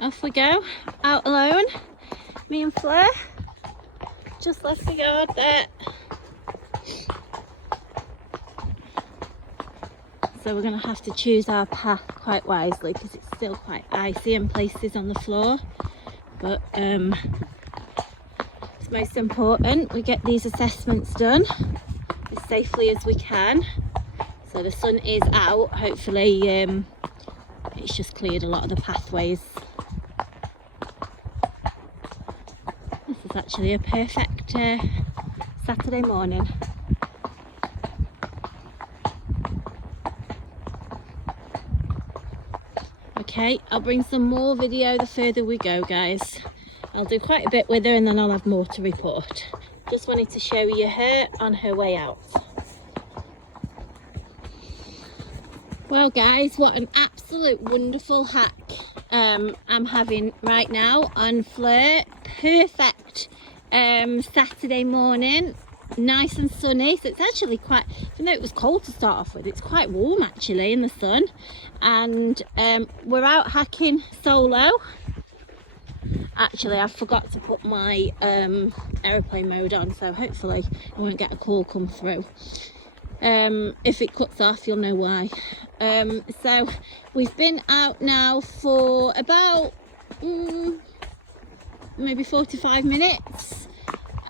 off we go, out alone, me and Fleur. Just left the yard there. So we're going to have to choose our path quite wisely because it's still quite icy in places on the floor. But it's most important we get these assessments done as safely as we can. So the sun is out, hopefully it's just cleared a lot of the pathways. This is actually a perfect Saturday morning. Okay, I'll bring some more video the further we go, guys. I'll do quite a bit with her and then I'll have more to report. Just wanted to show you her on her way out. Well guys, what an absolute wonderful hack I'm having right now on Fleur. Perfect Saturday morning, nice and sunny. So it's actually quite, even though it was cold to start off with, it's quite warm actually in the sun. And we're out hacking solo. Actually, I forgot to put my aeroplane mode on, so hopefully I won't get a call come through. If it cuts off, you'll know why. So we've been out now for about maybe 45 minutes.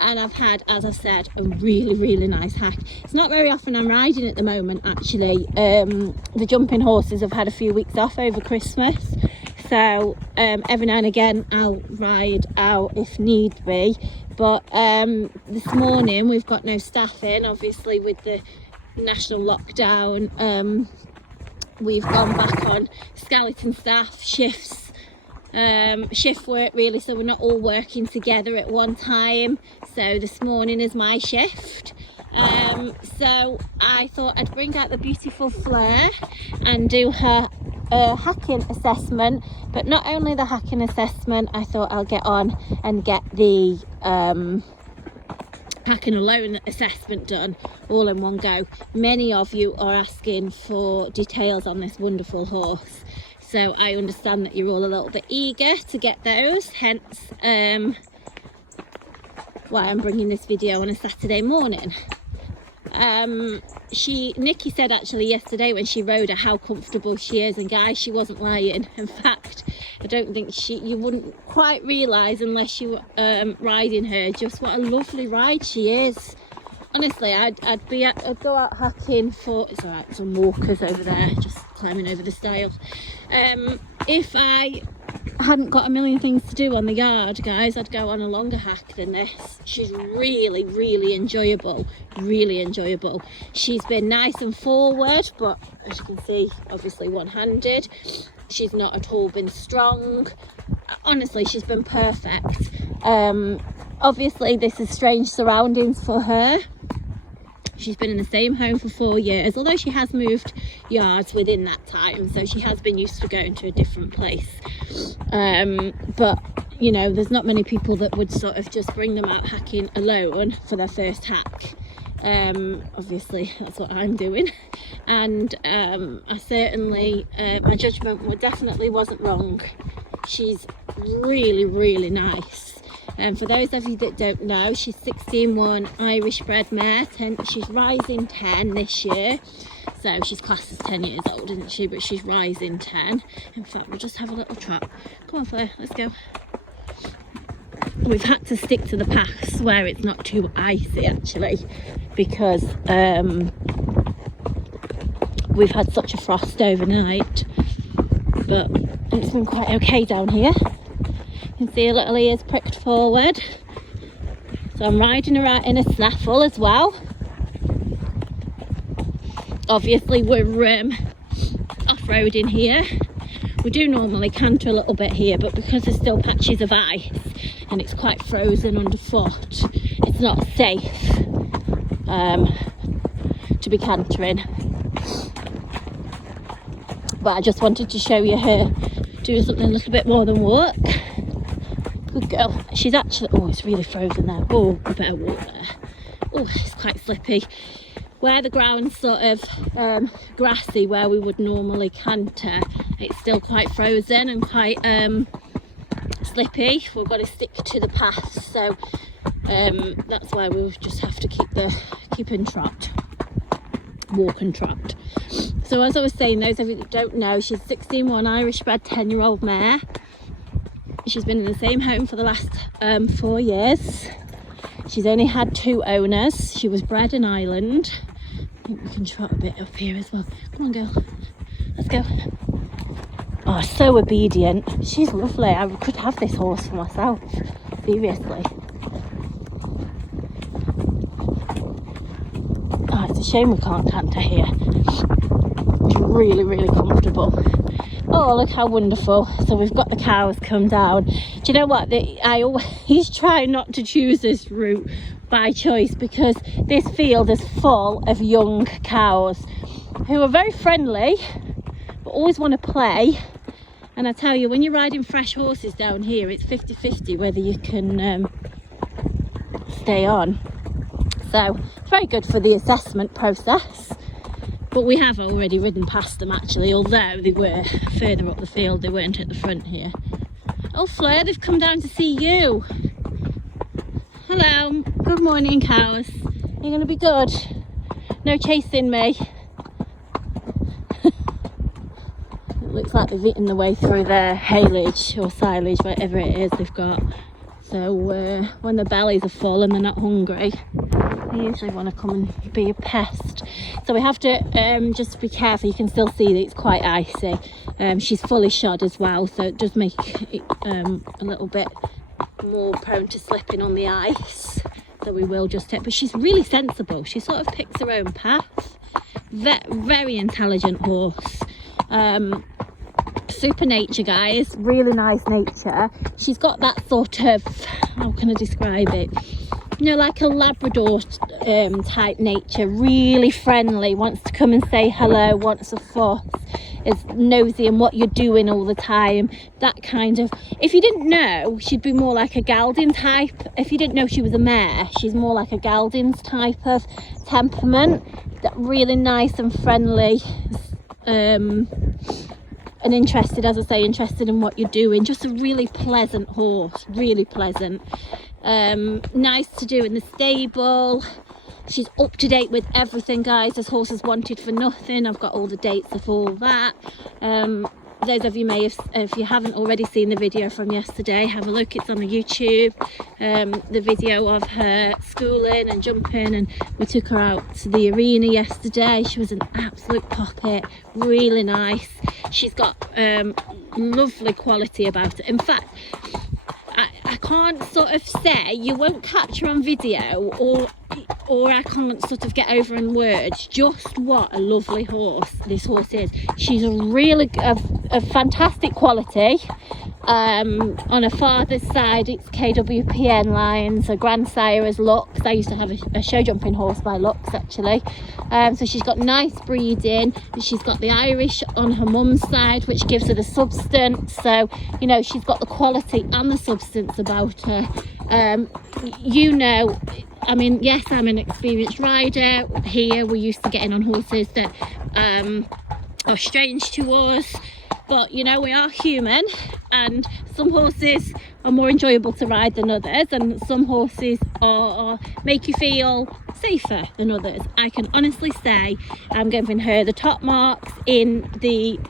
And I've had, as I've said, a really nice hack. It's not very often I'm riding at the moment, actually. The jumping horses have had a few weeks off over Christmas. So every now and again I'll ride out if need be. But this morning we've got no staff in, obviously with the national lockdown. We've gone back on skeleton staff shifts. Shift work really, so we're not all working together at one time. So this morning is my shift. So I thought I'd bring out the beautiful Fleur and do her hacking assessment. But not only the hacking assessment, I thought I'll get on and get the hacking alone assessment done all in one go. Many of you are asking for details on this wonderful horse. So I understand that you're all a little bit eager to get those, hence why I'm bringing this video on a Saturday morning. Nikki said actually yesterday when she rode her how comfortable she is, and guys, she wasn't lying. In fact, I don't think you wouldn't quite realise unless you were riding her just what a lovely ride she is. Honestly, I'd go out hacking for, it's alright, some walkers over there just climbing over the stile. If I hadn't got a million things to do on the yard, guys, I'd go on a longer hack than this. She's really enjoyable, really enjoyable. She's been nice and forward, but as you can see, obviously one-handed. She's not at all been strong. Honestly, she's been perfect. Obviously this is strange surroundings for her. She's been in the same home for 4 years, although she has moved yards within that time, so she has been used to going to a different place. But you know, there's not many people that would sort of just bring them out hacking alone for their first hack. Obviously that's what I'm doing, and I certainly my judgment definitely wasn't wrong. She's really nice. And for those of you that don't know, she's 16-1 Irish bred mare. She's rising 10 this year, so she's classed as 10 years old, isn't she? But she's rising 10. In fact, we'll just have a little trot. Come on, Fleur, let's go. We've had to stick to the paths where it's not too icy actually, because we've had such a frost overnight, but it's been quite okay down here. You can see her little ears pricked forward. So I'm riding her out in a snaffle as well. Obviously we're off-roading here. We do normally canter a little bit here, but because there's still patches of ice and it's quite frozen underfoot, it's not safe to be cantering. But I just wanted to show you her do something a little bit more than walk. Good girl. She's actually, oh, it's really frozen there. Oh, I better walk there. Oh, it's quite slippy. Where the ground's sort of grassy, where we would normally canter, it's still quite frozen and quite slippy. We've got to stick to the path, so that's why we'll just have to keep in trot, walk and trot. So as I was saying, those of you that don't know, she's 16-1 Irish bred 10-year-old mare. She's been in the same home for the last 4 years. She's only had 2 owners. She was bred in Ireland. I think we can trot a bit up here as well. Come on, girl. Let's go. Oh, so obedient. She's lovely. I could have this horse for myself. Seriously. Oh, it's a shame we can't canter here. It's really, really comfortable. Oh, look how wonderful. So we've got the cows come down. Do you know what? I always try not to choose this route by choice, because this field is full of young cows who are very friendly but always want to play. And I tell you, when you're riding fresh horses down here, it's 50-50 whether you can stay on. So it's very good for the assessment process. But we have already ridden past them actually, although they were further up the field, they weren't at the front here. Oh Fleur, they've come down to see you. Hello, good morning cows. You're going to be good? No chasing me. It looks like they've eaten their way through their haylage or silage, whatever it is they've got. So when their bellies are full and they're not hungry, they usually want to come and be a pest. So we have to just be careful. You can still see that it's quite icy. She's fully shod as well, so it does make it a little bit more prone to slipping on the ice. So we will just take, but she's really sensible. She sort of picks her own path. Very intelligent horse. Super nature, guys. Really nice nature. She's got that sort of, how can I describe it? You know, like a Labrador type nature. Really friendly, wants to come and say hello, wants a fuss, is nosy in what you're doing all the time. That kind of, if you didn't know, she'd be more like a gelding type. If you didn't know she was a mare, she's more like a gelding's type of temperament. That really nice and friendly, and interested, as I say, interested in what you're doing. Just a really pleasant horse, really pleasant. Nice to do in the stable. She's up to date with everything, guys. This horse is wanted for nothing. I've got all the dates of all that. Those of you may have, if you haven't already seen the video from yesterday, have a look. It's on the YouTube. The video of her schooling and jumping, and we took her out to the arena yesterday. She was an absolute poppet, really nice. She's got lovely quality about it. In fact, I can't sort of say, you won't catch her on video, or I can't sort of get over in words just what a lovely horse this horse is. She's a really a fantastic quality. On her father's side, it's KWPN lines. Her grandsire is Lux. I used to have a show jumping horse by Lux actually. So she's got nice breeding. She's got the Irish on her mum's side, which gives her the substance. So, you know, she's got the quality and the substance about her. You know, I mean, yes, I'm an experienced rider. Here we're used to getting on horses that are strange to us. But, you know, we are human, and some horses are more enjoyable to ride than others, and some horses make you feel safer than others. I can honestly say I'm giving her the top marks in the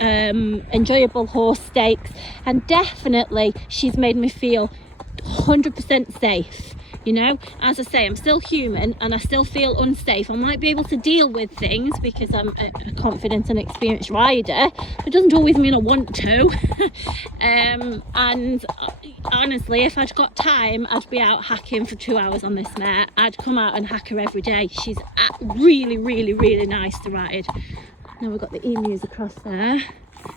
enjoyable horse stakes, and definitely she's made me feel 100% safe. You know, as I say, I'm still human and I still feel unsafe. I might be able to deal with things because I'm a confident and experienced rider. It doesn't always mean I want to. And honestly, if I'd got time, I'd be out hacking for 2 hours on this mare. I'd come out and hack her every day. She's really, really, really nice to ride. Now we've got the emus across there.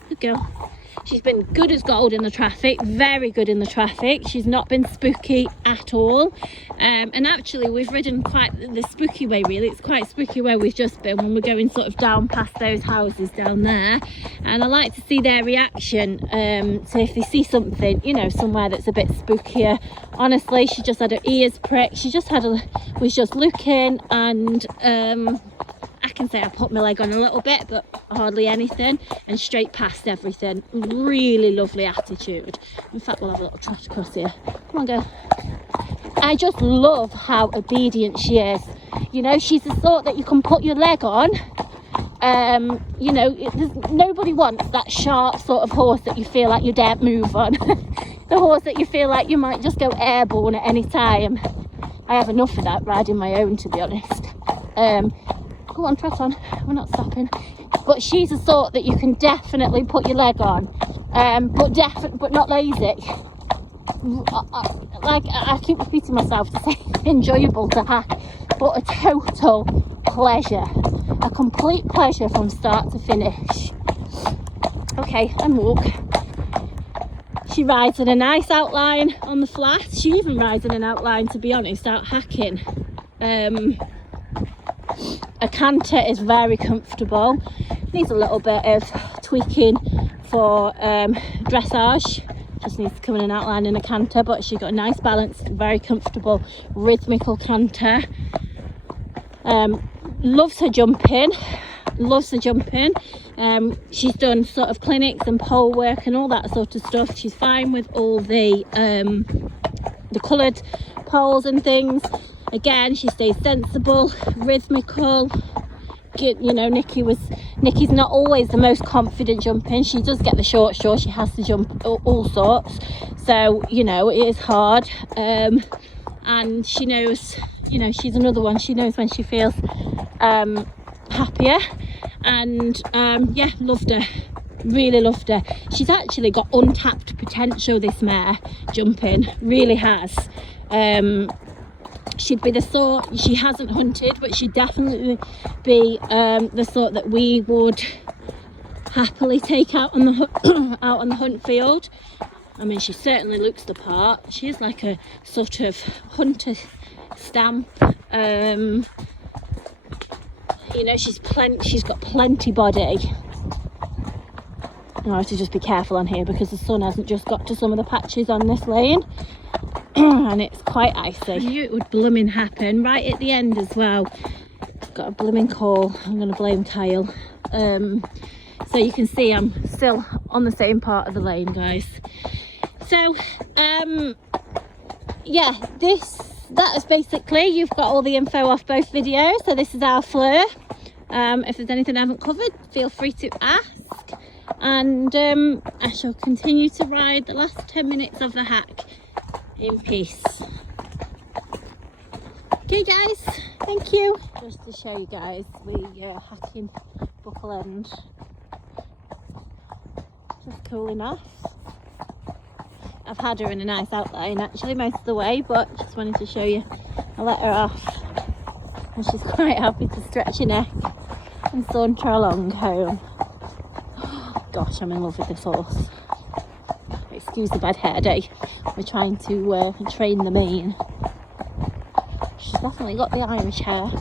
Good girl. She's been good as gold in the traffic, very good in the traffic. She's not been spooky at all. And actually we've ridden quite the spooky way, really. It's quite spooky where we've just been when we're going sort of down past those houses down there. And I like to see their reaction. So if they see something, you know, somewhere that's a bit spookier. Honestly, she just had her ears pricked. She just had was just looking, and I can say I put my leg on a little bit, but hardly anything, and straight past everything. Really lovely attitude. In fact, we'll have a little trot across here. Come on, girl. I just love how obedient she is. You know, she's the sort that you can put your leg on. You know, nobody wants that sharp sort of horse that you feel like you daren't move on. The horse that you feel like you might just go airborne at any time. I have enough of that riding my own, to be honest. Go on, trot on, we're not stopping. But she's the sort that you can definitely put your leg on, but not lazy. Like I keep repeating myself to say enjoyable to hack, but a total pleasure, a complete pleasure from start to finish. Okay, and walk. She rides in a nice outline on the flat. She even rides in an outline, to be honest, out hacking. A canter is very comfortable. Needs a little bit of tweaking for dressage. Just needs to come in an outline in a canter, but she's got a nice balance, very comfortable, rhythmical canter. Loves her jumping. She's done sort of clinics and pole work and all that sort of stuff. She's fine with all the coloured poles and things. Again, she stays sensible, rhythmical. You know, Nikki's not always the most confident jumping. She does get the short straw. She has to jump all sorts. So, you know, it is hard. And she knows, you know, she's another one. She knows when she feels happier. And yeah, loved her. Really loved her. She's actually got untapped potential, this mare, jumping. Really has. She'd be the sort, she hasn't hunted, but she'd definitely be the sort that we would happily take out on the out on the hunt field. I mean, she certainly looks the part. She is like a sort of hunter stamp. You know, she's got plenty body. I have to just be careful on here because the sun hasn't just got to some of the patches on this lane. And it's quite icy. I knew it would blooming happen right at the end as well. I've got a blooming call. I'm going to blame Kyle. So you can see I'm still on the same part of the lane, guys. So yeah, that is basically, you've got all the info off both videos. So this is our Fleur. If there's anything I haven't covered, feel free to ask. And I shall continue to ride the last 10 minutes of the hack in peace. Okay guys, thank you. Just to show you guys, we are hacking Buckle End. Just cool enough. I've had her in a nice outline actually most of the way, but just wanted to show you. I let her off and she's quite happy to stretch her neck and saunter along home. Gosh, I'm in love with this horse. Excuse the bad hair day. We're trying to train the mane. She's definitely got the Irish hair.